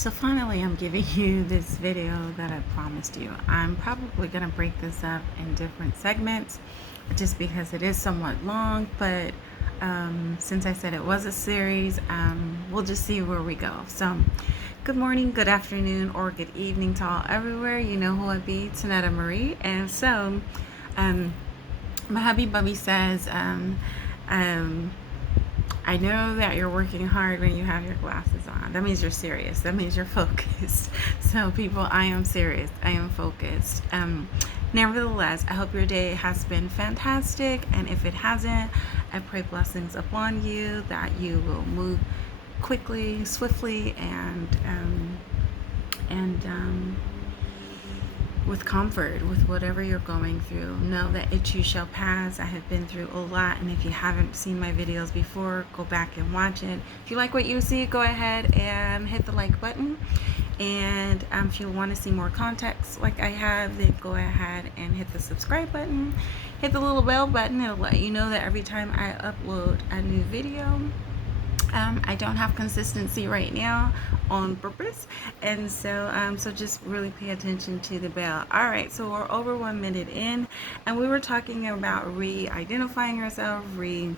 So finally, I'm giving you this video that I promised you. I'm probably going to break this up in different segments just because it is somewhat long, but since I said it was a series, we'll just see where we go. So good morning, good afternoon, or good evening to all everywhere. You know who I be, Tanetta Marie. And so my hubby Bubby says, I know that you're working hard when you have your glasses on. That means you're serious. That means you're focused. So, people, I am serious. I am focused. Nevertheless, I hope your day has been fantastic. And if it hasn't, I pray blessings upon you, that you will move quickly, swiftly, and with comfort with whatever you're going through. Know that it too shall pass. I have been through a lot, and if you haven't seen my videos before, go back and watch it. If you like what you see, go ahead and hit the like button, and if you want to see more context like I have, then go ahead and hit the subscribe button, hit the little bell button. It'll let you know that every time I upload a new video. I don't have consistency right now on purpose, and so just really pay attention to the bell. All right, so we're over 1 minute in, and we were talking about re-identifying ourselves, reinventing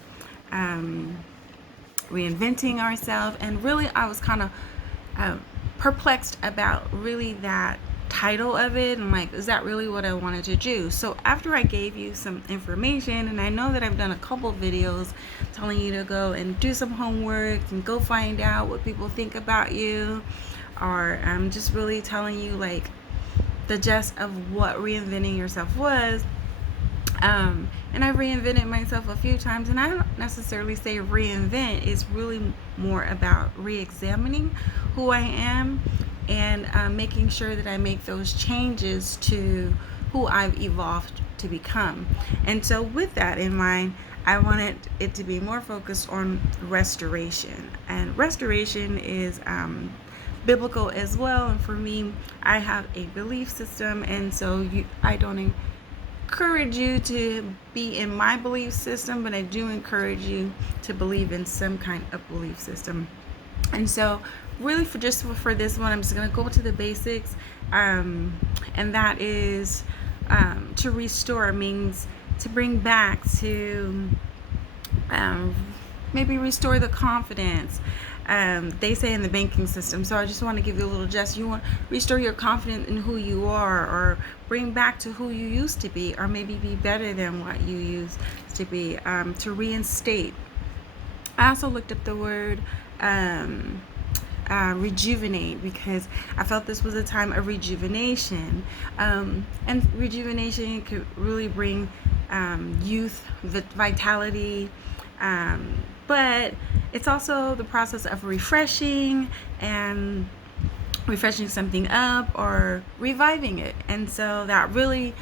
ourselves, and really I was kind of perplexed about really that title of it, and like, is that really what I wanted to do? So after I gave you some information, and I know that I've done a couple videos telling you to go and do some homework and go find out what people think about you, or I'm just really telling you like the gist of what reinventing yourself was. And I've reinvented myself a few times, and I don't necessarily say reinvent. It's really more about re-examining who I am and making sure that I make those changes to who I've evolved to become. And so with that in mind, I wanted it to be more focused on restoration. And restoration is biblical as well. And for me, I have a belief system, and so I don't encourage you to be in my belief system, but I do encourage you to believe in some kind of belief system. And so really for this one, I'm just going to go to the basics, and that is to restore means to bring back, to maybe restore the confidence. They say in the banking system, so I just want to give you a little gist. You want to restore your confidence in who you are, or bring back to who you used to be, or maybe be better than what you used to be, to reinstate. I also looked up the word rejuvenate, because I felt this was a time of rejuvenation, and rejuvenation could really bring youth, vitality, but it's also the process of refreshing something up or reviving it. And so that really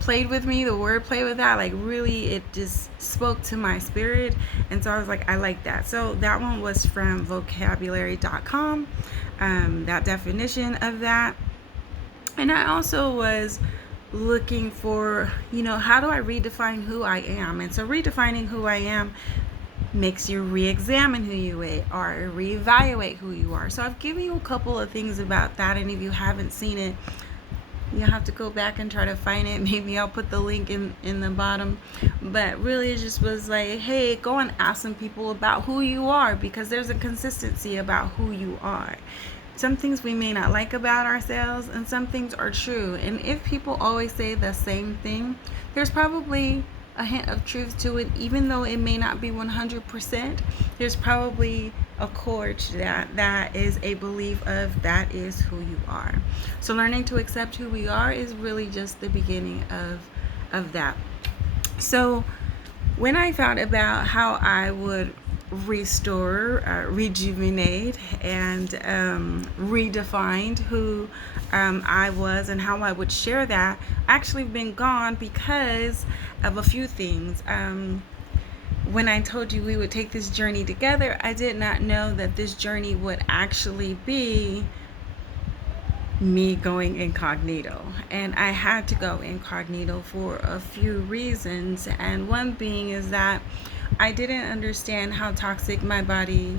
played with me. The word play with that, like really it just spoke to my spirit, and so I was like, I like that. So that one was from vocabulary.com, that definition of that. And I also was looking for, how do I redefine who I am? And so redefining who I am makes you re-examine who you are, or reevaluate who you are. So I've given you a couple of things about that, and if you haven't seen it, you'll have to go back and try to find it. Maybe I'll put the link in the bottom. But really it just was like, hey, go and ask some people about who you are, because there's a consistency about who you are. Some things we may not like about ourselves, and some things are true. And if people always say the same thing, there's probably a hint of truth to it. Even though it may not be 100%, there's probably a core to that is a belief of that is who you are. So learning to accept who we are is really just the beginning of that. So when I thought about how I would restore, rejuvenate, and redefined who I was and how I would share that, I actually been gone because of a few things. When I told you we would take this journey together, I did not know that this journey would actually be me going incognito. And I had to go incognito for a few reasons, and one being is that I didn't understand how toxic my body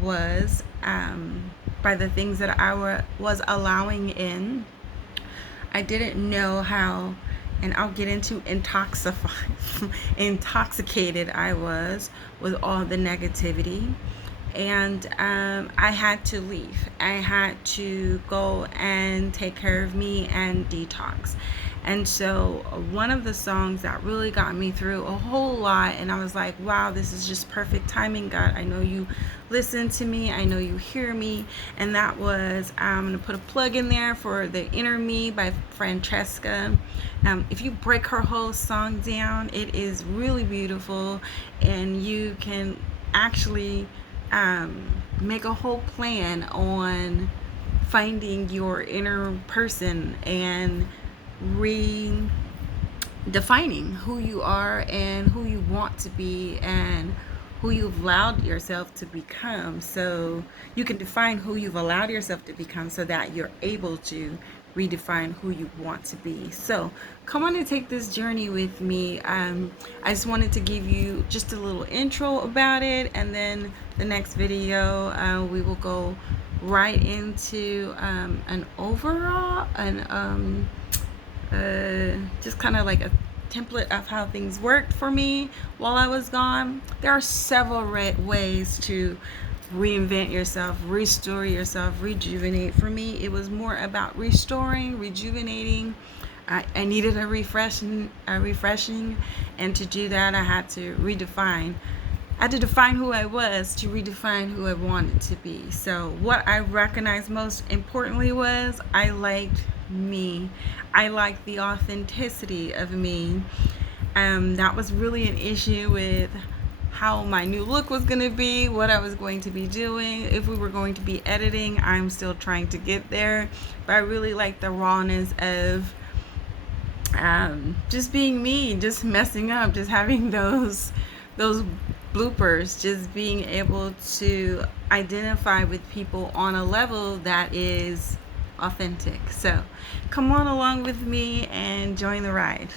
was by the things that I was allowing in. I didn't know how, and I'll get into intoxicated I was with all the negativity. And I had to leave. I had to go and take care of me and detox. And so one of the songs that really got me through a whole lot, and I was like, wow, this is just perfect timing, God. I know you listen to me. I know you hear me. And that was, I'm going to put a plug in there for The Inner Me by Francesca. If you break her whole song down, it is really beautiful, and you can actually make a whole plan on finding your inner person and redefining who you are and who you want to be and who you've allowed yourself to become. So you can define who you've allowed yourself to become so that you're able to redefine who you want to be. So come on and take this journey with me. I just wanted to give you just a little intro about it, and then the next video we will go right into an overall and just kind of like a template of how things worked for me while I was gone. There are several ways to reinvent yourself, restore yourself, rejuvenate. For me, it was more about restoring, rejuvenating. I needed a refreshing, and to do that, I had to redefine. I had to define who I was to redefine who I wanted to be. So what I recognized most importantly was I liked me. I liked the authenticity of me. That was really an issue with how my new look was going to be, what I was going to be doing, if we were going to be editing. I'm still trying to get there, but I really like the rawness of just being me, just messing up, just having those bloopers, just being able to identify with people on a level that is authentic. So come on along with me and join the ride.